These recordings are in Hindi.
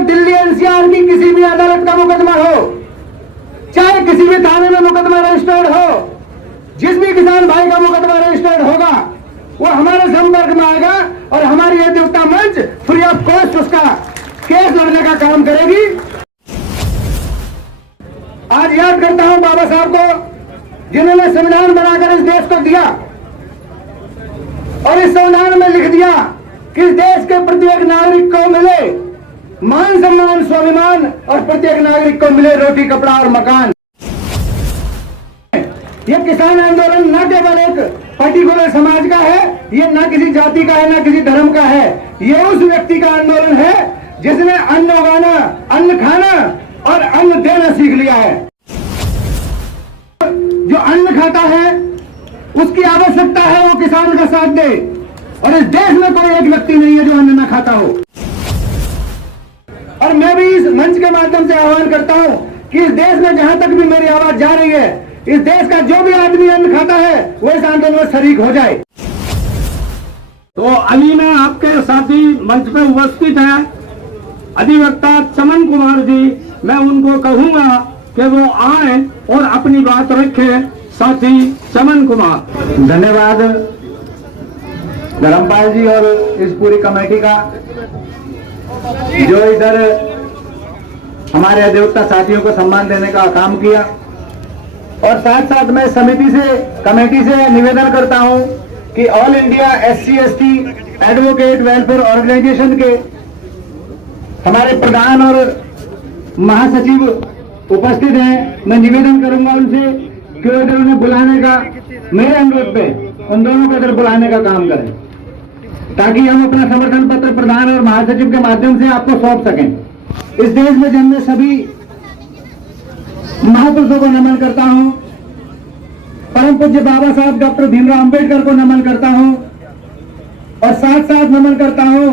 दिल्ली एनसीआर की किसी भी अदालत का मुकदमा हो, चाहे किसी भी थाने में मुकदमा रजिस्टर्ड हो, जिस भी किसान भाई का मुकदमा रजिस्टर्ड होगा वो हमारे संपर्क में आएगा और हमारी अधिवक्ता मंच फ्री ऑफ कॉस्ट उसका केस लड़ने का काम करेगी। आज याद करता हूं बाबा साहब को, जिन्होंने संविधान बनाकर इस देश को दिया और इस संविधान में लिख दिया कि इस देश के प्रत्येक नागरिक को मिले मान सम्मान स्वाभिमान और प्रत्येक नागरिक को मिले रोटी कपड़ा और मकान। ये किसान आंदोलन न केवल एक पर्टिकुलर समाज का है, ये न किसी जाति का है, न किसी धर्म का है, ये उस व्यक्ति का आंदोलन है जिसने अन्न उगाना, अन्न खाना और अन्न देना सीख लिया है। जो अन्न खाता है उसकी आवश्यकता है वो किसान का साथ दे, और इस देश में कोई एक व्यक्ति नहीं है जो अन्न न खाता हो। और मैं भी इस मंच के माध्यम से आह्वान करता हूं कि इस देश में जहां तक भी मेरी आवाज जा रही है, इस देश का जो भी आदमी अन्न खाता है वो इस आंदोलन में शरीक हो जाए। तो अभी मैं आपके साथी मंच पे उपस्थित है अधिवक्ता चमन कुमार जी, मैं उनको कहूंगा कि वो आए और अपनी बात रखें। साथी चमन कुमार। धन्यवाद धर्मपाल जी और इस पूरी कमेटी का जो इधर हमारे अधिवक्ता साथियों को सम्मान देने का काम किया। और साथ साथ मैं कमेटी से निवेदन करता हूं कि all India SC/ST advocate welfare organization के हमारे प्रधान और महासचिव उपस्थित हैं। मैं निवेदन करूंगा उनसे कि इधर उन्हें बुलाने का, मेरे अनुरोध पे उन दोनों को इधर बुलाने का काम करें, ताकि हम अपना समर्थन पत्र प्रधान और महासचिव के माध्यम से आपको सौंप सकें। इस देश में जन्मे सभी महापुरुषों को नमन करता हूं। परम पूज्य बाबा साहब डॉक्टर भीमराव अंबेडकर को नमन करता हूं और साथ साथ नमन करता हूं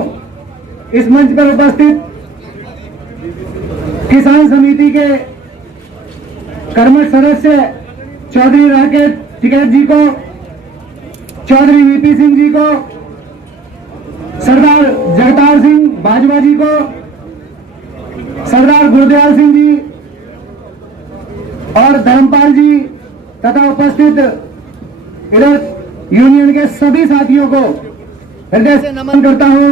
इस मंच पर उपस्थित किसान समिति के कर्मठ सदस्य चौधरी राकेश टिकैत जी को, चौधरी VP सिंह जी को, सरदार जगतार सिंह बाजवा जी को, सरदार गुरदयाल सिंह जी और धर्मपाल जी तथा उपस्थित इधर यूनियन के सभी साथियों को हृदय से नमन करता हूं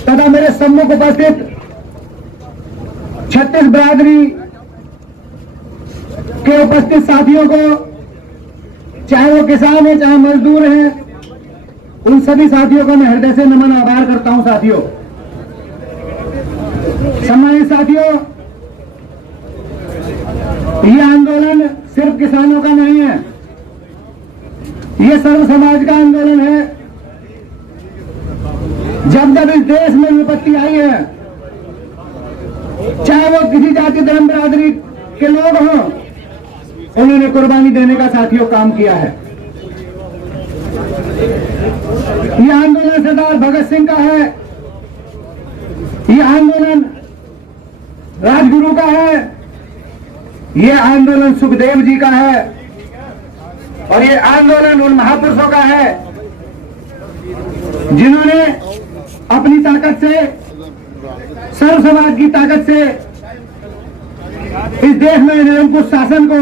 तथा मेरे सम्मुख उपस्थित छत्तीस बिरादरी के उपस्थित साथियों को, चाहे वो किसान है चाहे मजदूर हैं, उन सभी साथियों को मैं हृदय से नमन आभार करता हूं। साथियों, सम्मानित साथियों, यह आंदोलन सिर्फ किसानों का नहीं है, यह सर्व समाज का आंदोलन है। जब जब इस देश में विपत्ति आई है, चाहे वो किसी जाति धर्म बिरादरी के लोग हों, उन्होंने कुर्बानी देने का साथियों काम किया है। यह आंदोलन सरदार भगत सिंह का है, यह आंदोलन राजगुरु का है, यह आंदोलन सुखदेव जी का है और यह आंदोलन उन महापुरुषों का है जिन्होंने अपनी ताकत से, सर्व समाज की ताकत से इस देश में निरंकुश शासन को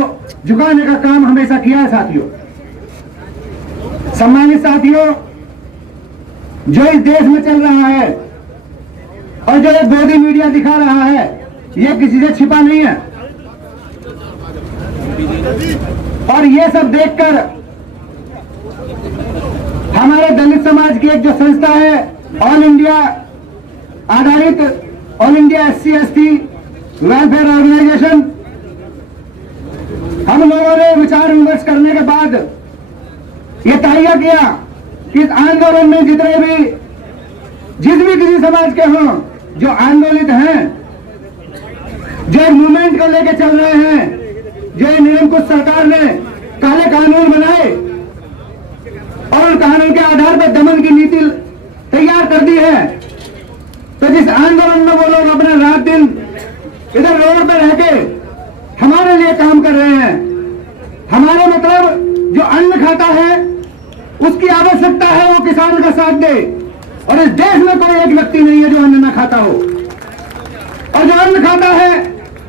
झुकाने का काम हमेशा किया है। साथियों, सम्मानित साथियों, जो इस देश में चल रहा है और जो एक गोदी मीडिया दिखा रहा है, यह किसी से छिपा नहीं है। और ये सब देखकर हमारे दलित समाज की एक जो संस्था है, ऑल इंडिया आधारित all India SC/ST welfare organization, हम लोगों ने विचार विमर्श करने के बाद ये तय किया कि इस आंदोलन में जितने भी जिस भी किसी समाज के हों जो आंदोलित हैं, जो मूवमेंट को लेकर चल रहे हैं, जो निरंकुश सरकार ने काले कानून बनाए और उन कानून के आधार पर दमन की नीति तैयार कर दी है, तो जिस आंदोलन में वो लोग अपना रात दिन इधर रोड पर रह के हमारे लिए काम कर रहे हैं। हमारे मतलब जो अन्न खाता है उसकी आवश्यकता है वो किसान का साथ दे, और इस देश में कोई एक व्यक्ति नहीं है जो अन्न न खाता हो। और जो अन्न खाता है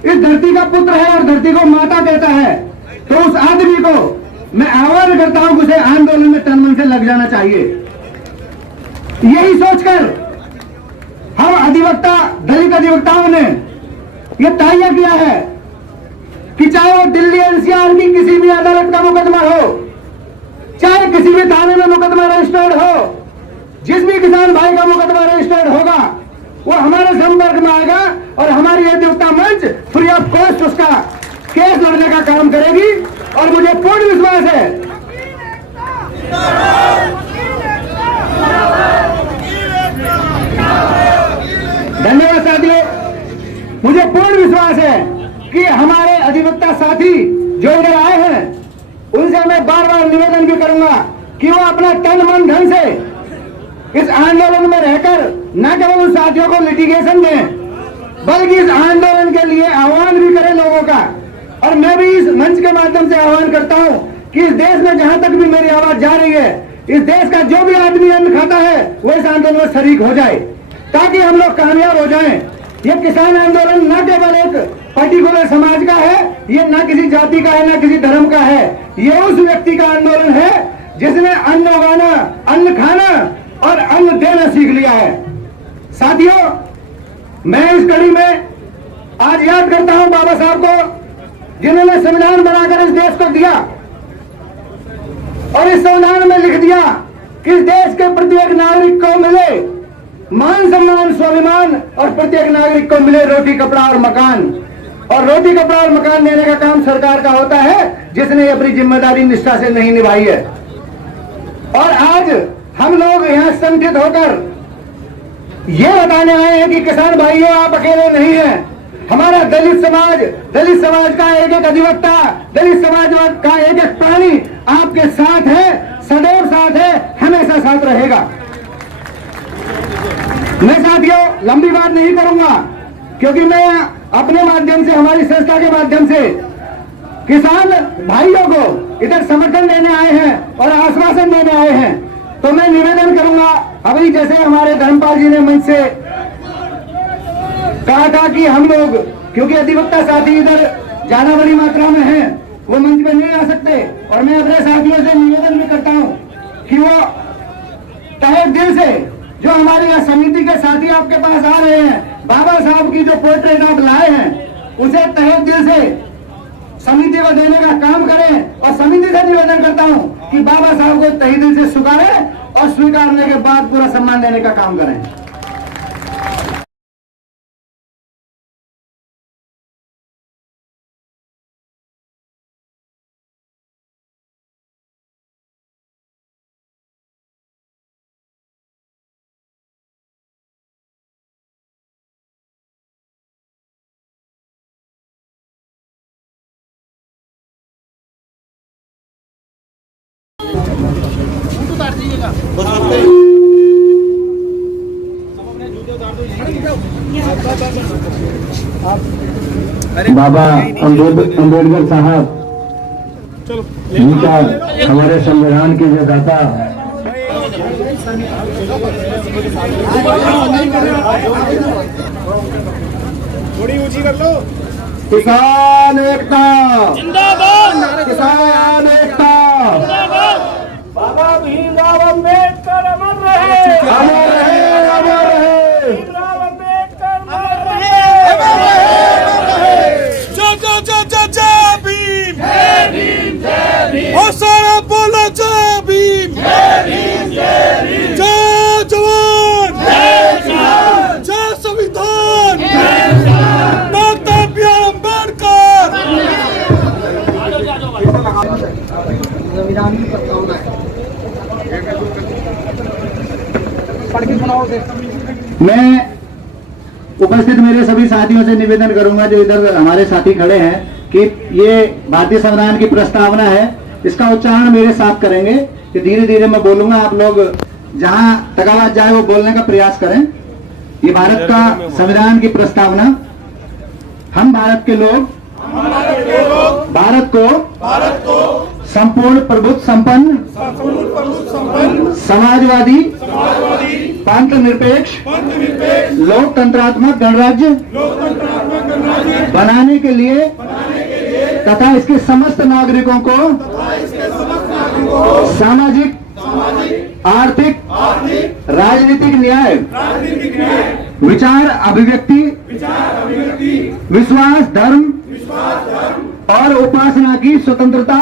इस धरती का पुत्र है और धरती को माता देता है, तो उस आदमी को मैं आह्वान करता हूं कि उसे आंदोलन में तन मन से लग जाना चाहिए। यही सोचकर हम अधिवक्ता, दलित अधिवक्ताओं ने यह तय किया है कि चाहे वो दिल्ली एनसीआर की किसी भी अदालत का मुकदमा हो, चाहे किसी भी थाने में मुकदमा रजिस्टर्ड हो, जिस भी किसान भाई का मुकदमा रजिस्टर्ड होगा वो हमारे संपर्क में आएगा और हमारी अधिवक्ता मंच फ्री ऑफ कॉस्ट उसका केस लड़ने का काम करेगी। और मुझे पूर्ण विश्वास है, धन्यवाद साथियों, मुझे पूर्ण विश्वास है कि हमारे अधिवक्ता साथी जो इधर आए हैं उनसे मैं बार बार निवेदन भी करूंगा कि वो अपना तन मन धन से इस आंदोलन में रहकर न केवल उन साथियों को लिटिगेशन दें, बल्कि इस आंदोलन के लिए आह्वान भी करें लोगों का। और मैं भी इस मंच के माध्यम से आह्वान करता हूं कि इस देश में जहां तक भी मेरी आवाज जा रही है, इस देश का जो भी आदमी अन्न खाता है वो इस आंदोलन में शरीक हो जाए, ताकि हम लोग कामयाब हो जाएं। ये किसान आंदोलन न केवल एक पर्टिकुलर समाज का है, ये न किसी जाति का है, न किसी धर्म का है, ये उस व्यक्ति का आंदोलन है जिसने अन्न उगाना, अन्न खाना और अन्न देना सीख लिया है। साथियों, मैं इस कड़ी में आज याद करता हूं बाबा साहब को, जिन्होंने संविधान बनाकर इस देश को दिया और इस संविधान में लिख दिया कि इस देश के प्रत्येक नागरिक को मिले मान सम्मान स्वाभिमान, और प्रत्येक नागरिक को मिले रोटी कपड़ा और मकान। और रोटी कपड़ा और मकान देने का काम सरकार का होता है जिसने अपनी जिम्मेदारी निष्ठा से नहीं निभाई है। और आज हम लोग यहां संगठित होकर ये बताने आए हैं कि किसान भाइयों आप अकेले नहीं हैं। हमारा दलित समाज का एक एक अधिवक्ता, दलित समाज का एक एक प्राणी आपके साथ है, सदैव साथ है, हमेशा साथ रहेगा। मैं साथियों लंबी बात नहीं करूंगा, क्योंकि मैं अपने माध्यम से, हमारी संस्था के माध्यम से किसान भाइयों को इधर समर्थन देने आए हैं और आश्वासन देने आए हैं। तो मैं निवेदन करूंगा, अभी जैसे हमारे धर्मपाल जी ने मंच से कहा था कि हम लोग, क्योंकि अधिवक्ता साथी इधर ज्यादा बड़ी मात्रा में हैं, वो मंच पे नहीं आ सकते, और मैं अपने साथियों से निवेदन भी करता हूं कि वो तहे दिल से, जो हमारी यहाँ समिति के साथी आपके पास आ रहे हैं, बाबा साहब की जो पोर्ट्रेट आप लाए हैं उसे तहे दिल से समिति को देने का काम करें। और समिति से निवेदन करता हूं कि बाबा साहब को तहे दिल से स्वीकारें और स्वीकारने के बाद पूरा सम्मान देने का काम करें। बाबा अम्बेडकर साहब जिनका हमारे संविधान के जो दाता, थोड़ी ऊंची कर लो। किसान एकता जिंदाबाद, किसान एकता बाबा भीमराव अम्बेडकर अमर रहे, अमर रहे, अमर रहे। भीमराव अम्बेडकर अमर रहे। जय भीम, जय भीम, जय भीम, और सारा बोलो जय भीम, जय भीम, जय भीम, जय जवान, जय किसान, जय संविधान, जय किसान, डॉक्टर बी आर अम्बेडकर। संविधान की प्रस्तावना है। मैं उपस्थित मेरे सभी साथियों से निवेदन करूंगा, जो इधर हमारे साथी खड़े हैं, कि ये भारतीय संविधान की प्रस्तावना है, इसका उच्चारण मेरे साथ करेंगे। कि धीरे धीरे मैं बोलूंगा, आप लोग जहां तक आवाज जाए वो बोलने का प्रयास करें। ये भारत का संविधान की प्रस्तावना। हम भारत के लोग भारत को संपूर्ण प्रभुत्व संपन्न समाजवादी पंथ निरपेक्ष लोकतंत्रात्मक गणराज्य बनाने के लिए तथा इसके समस्त नागरिकों को सामाजिक आर्थिक राजनीतिक न्याय विचार अभिव्यक्ति विश्वास धर्म और उपासना की स्वतंत्रता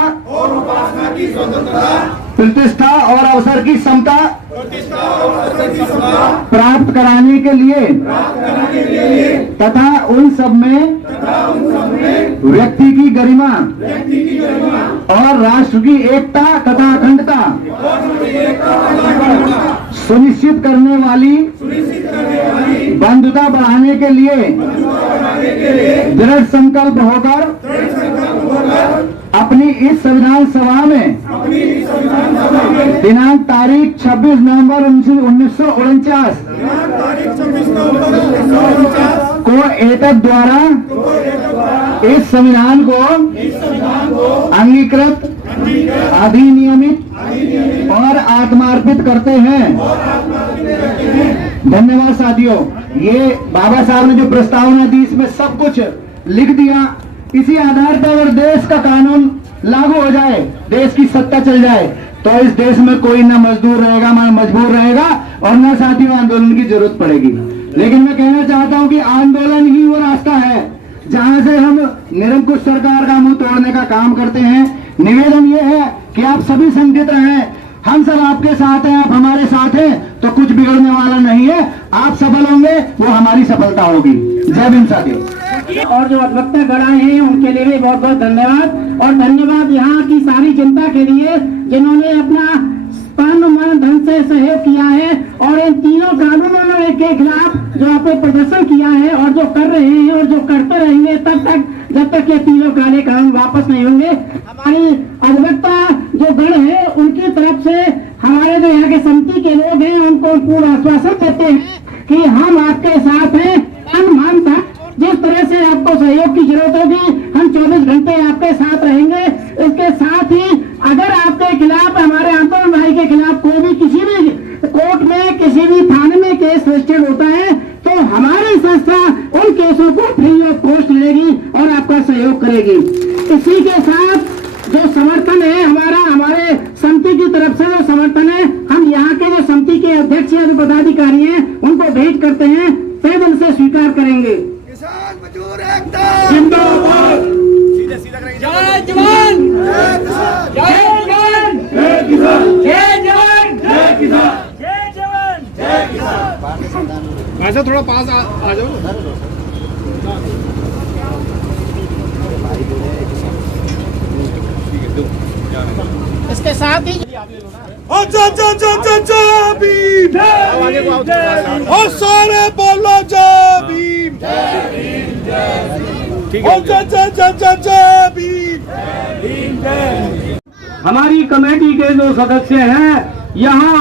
प्रतिष्ठा और अवसर की समता प्राप्त कराने के लिए तथा उन सब में व्यक्ति की गरिमा और राष्ट्र की एकता तथा अखंडता सुनिश्चित करने वाली बंधुता बढ़ाने के लिए दृढ़ संकल्प होकर अपनी इस संविधान सभा में दिनांक तारीख 26 नवंबर 1949 को एतद द्वारा इस संविधान को अंगीकृत अधिनियमित और आत्मार्पित करते हैं। धन्यवाद साथियों। ये बाबा साहब ने जो प्रस्तावना दी इसमें सब कुछ लिख दिया। इसी आधार पर अगर देश का कानून लागू हो जाए, देश की सत्ता चल जाए, तो इस देश में कोई ना मजदूर रहेगा, ना मजबूर रहेगा और ना साथियों आंदोलन की जरूरत पड़ेगी। लेकिन मैं कहना चाहता हूं कि आंदोलन ही वो रास्ता है जहां से हम निरंकुश सरकार का मुंह तोड़ने का काम करते हैं। निवेदन ये है कि आप सभी संगठित रहें, हम सब आपके साथ हैं, आप हमारे साथ हैं, तो कुछ बिगड़ने वाला नहीं है। आप सफल होंगे, वो हमारी सफलता होगी। जय भीम साथियों। और जो अधिवक्ता गण आए हैं उनके लिए भी बहुत बहुत धन्यवाद। और धन्यवाद यहाँ की सारी जनता के लिए जिन्होंने अपना तन मन धन से सहयोग किया है और इन तीनों कानूनों के खिलाफ जो आपने प्रदर्शन किया है और जो कर रहे हैं और जो करते रहेंगे तब तक जब तक ये तीनों काले कानून वापस नहीं होंगे। हमारी अधिवक्ता जो गण है उनकी तरफ से हमारे जो यहाँ के समिति के लोग हैं उनको पूर्ण आश्वासन देते हैं कि हम आपके साथ हैं। तन मन धन जिस तरह से आपको सहयोग की जरूरत होगी हम 24 घंटे आपके साथ रहेंगे। इसके साथ ही अगर आपके खिलाफ, हमारे आंदोलन भाई के खिलाफ कोई भी किसी भी कोर्ट में किसी भी थाने में केस रजिस्टर्ड होता है तो हमारी संस्था उन केसों को फ्री ऑफ कॉस्ट लेगी और आपका सहयोग करेगी। इसी के साथ जो समर्थन है हमारे समिति की तरफ से जो समर्थन है, हम यहाँ के जो समिति के अध्यक्ष या जो पदाधिकारी हैं उनको भेंट करते हैं, तहे दिल से स्वीकार करेंगे। किसान मजदूर एकता जिंदाबाद। जय जवान जय किसान जय जवान जय किसान जय जवान जय किसान जय जवान जय किसान। ऐसा थोड़ा पास आ जाओ। इसके साथ ही अच्छा अच्छा अच्छा अच्छा जय भीम आगे को आओ थोड़ा सा। और सारे बोलो जय भीम ठीक है। अच्छा अच्छा अच्छा अच्छा जय भीम। हमारी कमेटी के जो सदस्य हैं यहाँ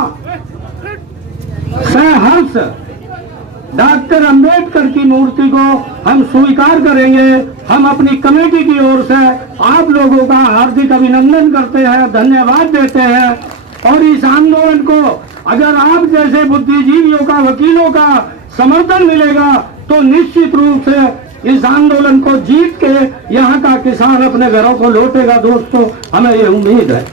सहर्ष डॉक्टर अंबेडकर की मूर्ति को हम स्वीकार करेंगे। हम अपनी कमेटी की ओर से आप लोगों का हार्दिक अभिनंदन करते हैं, धन्यवाद देते हैं। और इस आंदोलन को अगर आप जैसे बुद्धिजीवियों का, वकीलों का समर्थन मिलेगा तो निश्चित रूप से इस आंदोलन को जीत के यहाँ का किसान अपने घरों को लौटेगा। दोस्तों, हमें ये उम्मीद है।